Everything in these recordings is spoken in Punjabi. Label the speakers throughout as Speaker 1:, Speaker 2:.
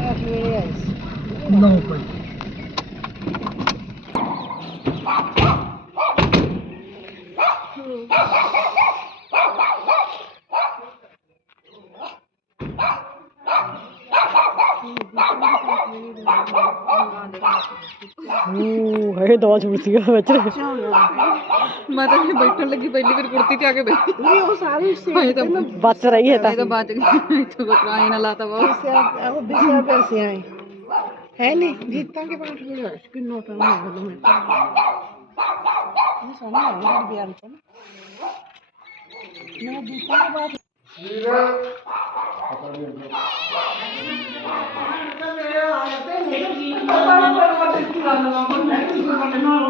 Speaker 1: Não,
Speaker 2: pai. 도와줘 우리 지금 왜저
Speaker 3: माता ने बैठने लगी पहली फिर कुर्ती थी आगे बैठी
Speaker 1: नहीं वो सारे से
Speaker 2: भाई रही है तो
Speaker 3: बात तो बकवाए ना लाता वो
Speaker 1: से वो बीस पैसे आए है नहीं जीतता के पास में स्किन नोट है मैं बोलूं मैं ये सामने आ रही भी आंच मैं जीतता के पास मेरा पता नहीं मैं तो मेरा आते हैं मेरा जीतता पर मत इसकी लाना मैं नहीं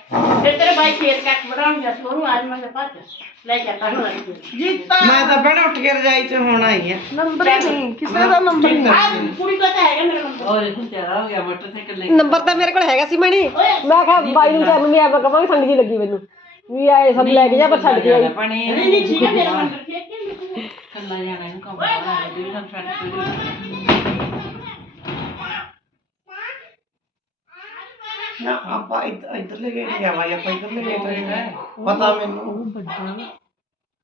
Speaker 1: ਮੈਂ ਤਾਂ
Speaker 2: ਬੜਾ ਉੱਠ ਕੇ ਰਜਾਈ ਤੇ ਹੋਣਾ ਹੀ ਆ
Speaker 3: ਨੰਬਰ ਨਹੀਂ ਕਿਸੇ ਦਾ ਨੰਬਰ
Speaker 1: ਨਹੀਂ ਆ ਪੂਰੀ ਤਾਂ ਹੈਗਾ ਮੇਰਾ ਨੰਬਰ
Speaker 3: ਔਰ ਇਹ ਚਾਰਾ ਹੋ ਗਿਆ ਮੋਟਰਸਾਈਕਲ ਲੈ ਨੰਬਰ ਤਾਂ ਮੇਰੇ ਕੋਲ ਹੈਗਾ ਸੀ ਮਣੀ ਮੈਂ ਕਿਹਾ ਬਾਈ ਨੂੰ ਚਾਹ ਮੈਂ ਆਪਾਂ ਕਹਾਂਗੇ ਸੰਗ ਜੀ ਲੱਗੀ ਮੈਨੂੰ ਵੀ ਆਏ ਸਭ ਲੈ ਕੇ ਜਾ ਪਰ ਛੱਡ ਕੇ ਆਈ
Speaker 1: ਨਹੀਂ ਨਹੀਂ ਠੀਕ ਹੈ ਮੇਰਾ ਨੰਬਰ ਫੇਰ ਕੇ ਲਿਖੂ ਕੱਲਾ ਜਾਣਾ ਹੈ ਨੂੰ ਕੰਮ ਆ ਜਾਣਾ ਹੈ ਦੂਜਾ ਟ੍ਰੈਕ
Speaker 2: ਆਪਾਂ ਇਧਰਲੇ ਗੇਟ ਤੇ ਆਵਾਂ ਜਾਂ ਇਧਰਲੇ ਗੇਟ ਤੇ ਪਤਾ ਮੈਨੂੰ ਬੱਜਾ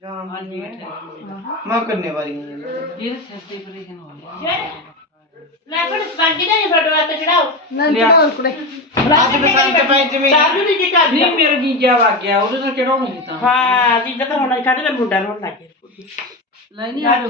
Speaker 2: ਜਾਨ ਹਾਂਜੀ ਮੈਂ ਕਰਨੇ ਵਾਲੀ ਹਾਂ ਜੀ ਸੈਫਟੀ ਪ੍ਰੀਜਨ
Speaker 1: ਲੈ ਫੜ ਸੰਗੀ ਨਹੀਂ ਫੜਵਾ ਤੇ ਚੜਾਓ
Speaker 3: ਨਾ ਨਾ ਕੁੜੇ
Speaker 2: ਬਾਕੀ ਦਸਾਂ ਤੇ ਪੈ ਜਮੀ
Speaker 1: ਸਾਧੂ ਕੀ ਕਰਨੀ
Speaker 2: ਮੇਰੇ ਜੀ ਜਾ ਵਾ ਗਿਆ ਉਹਦੇ ਤੋਂ ਕਿਹੜਾ ਮੁੰਡਾ
Speaker 1: ਹਾਂ ਜੀ ਜਦ ਹੁਣ ਕਾਹਦੇ ਦਾ ਮੁੰਡਾ ਰੋਣ ਲੱਗ ਲੈ ਨਹੀਂ ਆ ਜੋ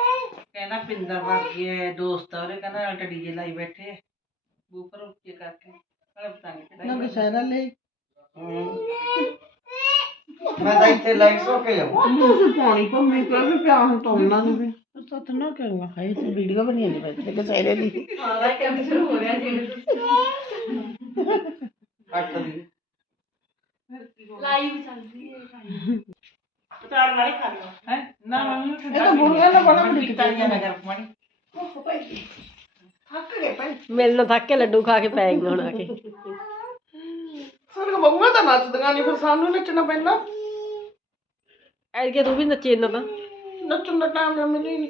Speaker 3: कहना पिंदर वर गया है दोस्त और कहना अल्टा डीजे लाई बैठे ऊपर उठ के करके अरे
Speaker 1: बता नहीं ना कि चैनल ले
Speaker 2: मैं दाई थे लाइक्स हो के
Speaker 1: वो तो पानी पर मैं कर के क्या हूं तो ना भी तो तो ना करना है तो वीडियो बनी है बैठ के चाय ले ली हां क्या कैंसिल हो गया जी काट दी लाइव चल रही है ਮਿਲ
Speaker 3: ਨਾ ਥੱਕੇ ਲੱਡੂ ਖਾ ਕੇ ਪੈਗ ਹੁਣ ਆ ਕੇ
Speaker 1: ਸਾਰੇ ਬੰਗਾ ਤਾਂ ਨੱਚਦਗਾ ਨਹੀਂ ਫਿਰ ਸਾਨੂੰ ਨੱਚਣਾ ਪੈਣਾ
Speaker 3: ਐਰ ਕੇ ਤੂੰ ਵੀ ਨੱਚੇ ਨਾ
Speaker 1: ਨੱਚਣ ਦਾ ਟਾਈਮ ਨਹੀਂ ਮਿਲੀ ਨਹੀਂ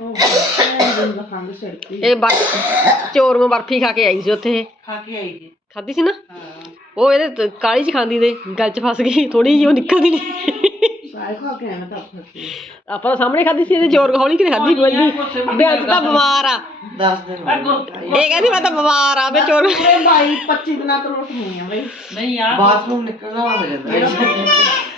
Speaker 3: ਇਹ ਚੋਰ ਨੂੰ ਬਰਫੀ ਖਾ ਕੇ ਆਈ ਸੀ ਉੱਥੇ
Speaker 1: ਖਾ ਕੇ ਆਈ ਸੀ
Speaker 3: ਖਾਦੀ ਸੀ ਨਾ ਉਹ ਇਹਦੇ ਕਾਲੀ ਚ ਖਾਂਦੀ ਦੇ ਗਲ ਚ ਫਸ ਗਈ ਥੋੜੀ ਜਿਹੀ ਉਹ ਨਿਕਲਦੀ ਨਹੀਂ ਆਪਾਂ ਸਾਹਮਣੇ ਖਾਦੀ ਸੀ ਇਹਦੇ ਚੋਰ ਖੌਲੀ ਕਿਤੇ ਖਾਦੀ ਬੱਲੀ ਬਿਆਹ ਤਾਂ ਬਿਮਾਰ ਆ ਦੱਸ ਦੇ ਇਹ ਕਹਿੰਦੀ ਮੈਂ ਤਾਂ ਬਿਮਾਰ ਆ ਬੇ ਚੋਰ
Speaker 1: ਭਾਈ 25 ਦਿਨਾਂ ਤੋਂ ਰੋਟ ਨਹੀਂ ਆ ਬਈ
Speaker 3: ਨਹੀਂ ਆ
Speaker 2: ਬਾਥਰੂਮ ਨਿਕਲਣਾ ਹੋ ਜਾਂਦਾ